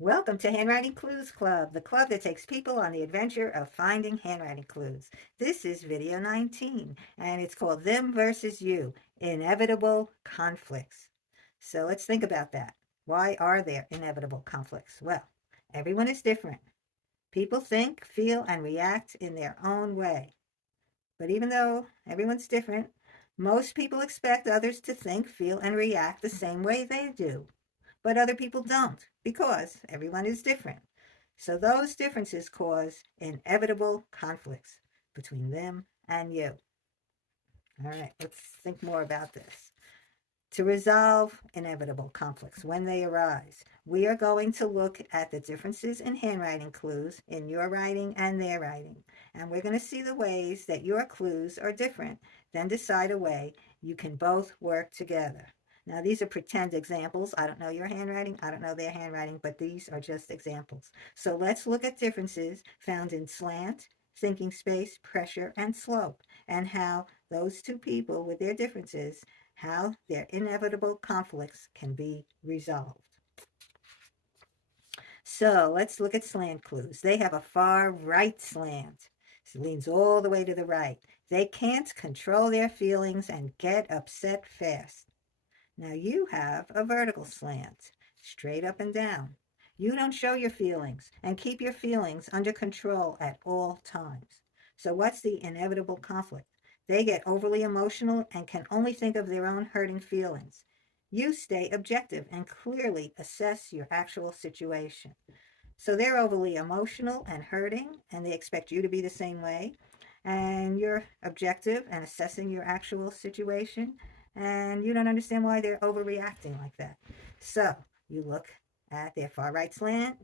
Welcome to Handwriting Clues Club, the club that takes people on the adventure of finding handwriting clues. This is video 19, and it's called Them versus You, Inevitable Conflicts. So let's think about that. Why are there inevitable conflicts? Well, everyone is different. People think, feel, and react in their own way. But even though everyone's different, most people expect others to think, feel, and react the same way they do. But other people don't because everyone is different. So those differences cause inevitable conflicts between them and you. All right, let's think more about this. To resolve inevitable conflicts when they arise, we are going to look at the differences in handwriting clues in your writing and their writing. And we're going to see the ways that your clues are different, then decide a way you can both work together. Now, these are pretend examples. I don't know your handwriting, I don't know their handwriting, but these are just examples. So let's look at differences found in slant, thinking space, pressure, and slope, and how those two people with their differences, how their inevitable conflicts can be resolved. So let's look at slant clues. They have a far right slant. It leans all the way to the right. They can't control their feelings and get upset fast. Now you have a vertical slant, straight up and down. You don't show your feelings and keep your feelings under control at all times. So what's the inevitable conflict? They get overly emotional and can only think of their own hurting feelings. You stay objective and clearly assess your actual situation. So they're overly emotional and hurting, and they expect you to be the same way. And you're objective and assessing your actual situation, and you don't understand why they're overreacting like that. So you look at their far right slant.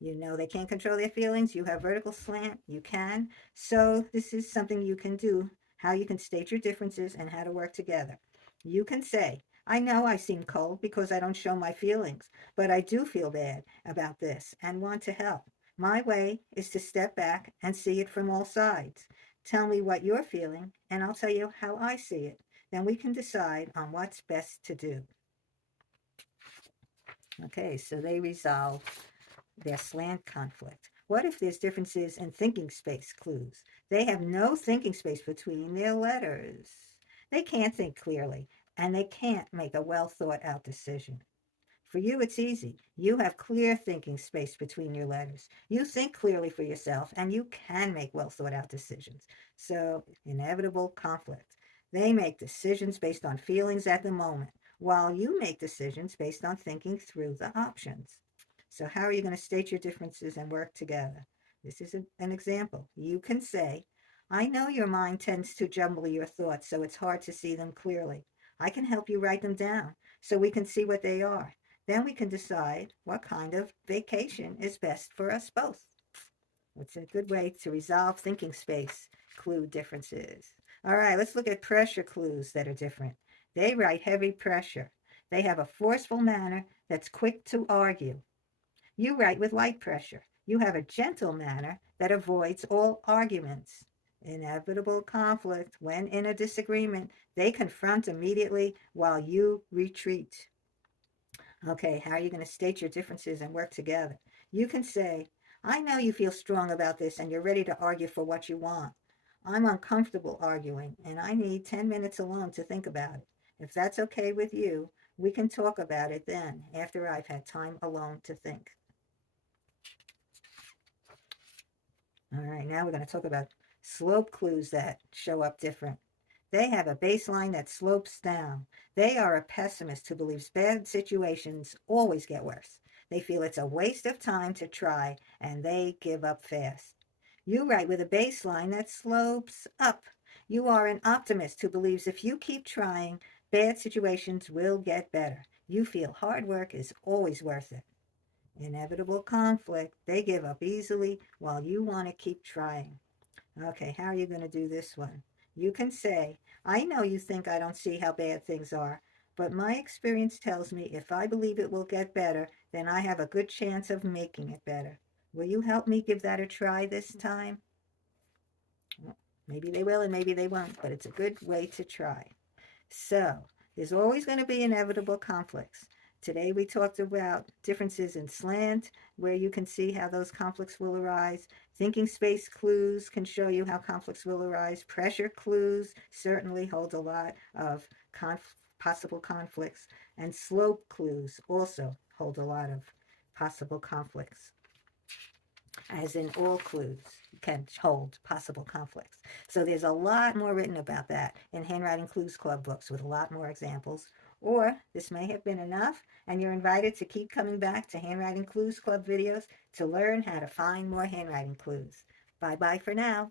You know they can't control their feelings. You have vertical slant. You can. So this is something you can do, how you can state your differences and how to work together. You can say, I know I seem cold because I don't show my feelings, but I do feel bad about this and want to help. My way is to step back and see it from all sides. Tell me what you're feeling, and I'll tell you how I see it. Then we can decide on what's best to do. Okay, so they resolve their slant conflict. What if there's differences in thinking space clues? They have no thinking space between their letters. They can't think clearly, and they can't make a well thought out decision. For you, it's easy. You have clear thinking space between your letters. You think clearly for yourself, and you can make well thought out decisions. So, inevitable conflict. They make decisions based on feelings at the moment, while you make decisions based on thinking through the options. So, how are you going to state your differences and work together? This is an example. You can say, I know your mind tends to jumble your thoughts, so it's hard to see them clearly. I can help you write them down so we can see what they are. Then we can decide what kind of vacation is best for us both. It's a good way to resolve thinking space clue differences. All right, let's look at pressure clues that are different. They write heavy pressure. They have a forceful manner that's quick to argue. You write with light pressure. You have a gentle manner that avoids all arguments. Inevitable conflict. When in a disagreement, they confront immediately while you retreat. Okay, how are you going to state your differences and work together? You can say, I know you feel strong about this and you're ready to argue for what you want. I'm uncomfortable arguing and I need 10 minutes alone to think about it. If that's okay with you, we can talk about it then after I've had time alone to think. All right, now we're going to talk about slope clues that show up different. They have a baseline that slopes down. They are a pessimist who believes bad situations always get worse. They feel it's a waste of time to try and they give up fast. You write with a baseline that slopes up. You are an optimist who believes if you keep trying, bad situations will get better. You feel hard work is always worth it. Inevitable conflict. They give up easily while you want to keep trying. Okay, how are you going to do this one? You can say, I know you think I don't see how bad things are, but my experience tells me if I believe it will get better, then I have a good chance of making it better. Will you help me give that a try this time? Well, maybe they will and maybe they won't, but it's a good way to try. So, there's always going to be inevitable conflicts. Today we talked about differences in slant, where you can see how those conflicts will arise. Thinking space clues can show you how conflicts will arise. Pressure clues certainly hold a lot of possible conflicts. And slope clues also hold a lot of possible conflicts, as in all clues can hold possible conflicts. So there's a lot more written about that in Handwriting Clues Club books with a lot more examples. Or this may have been enough, and you're invited to keep coming back to Handwriting Clues Club videos to learn how to find more handwriting clues. Bye bye for now.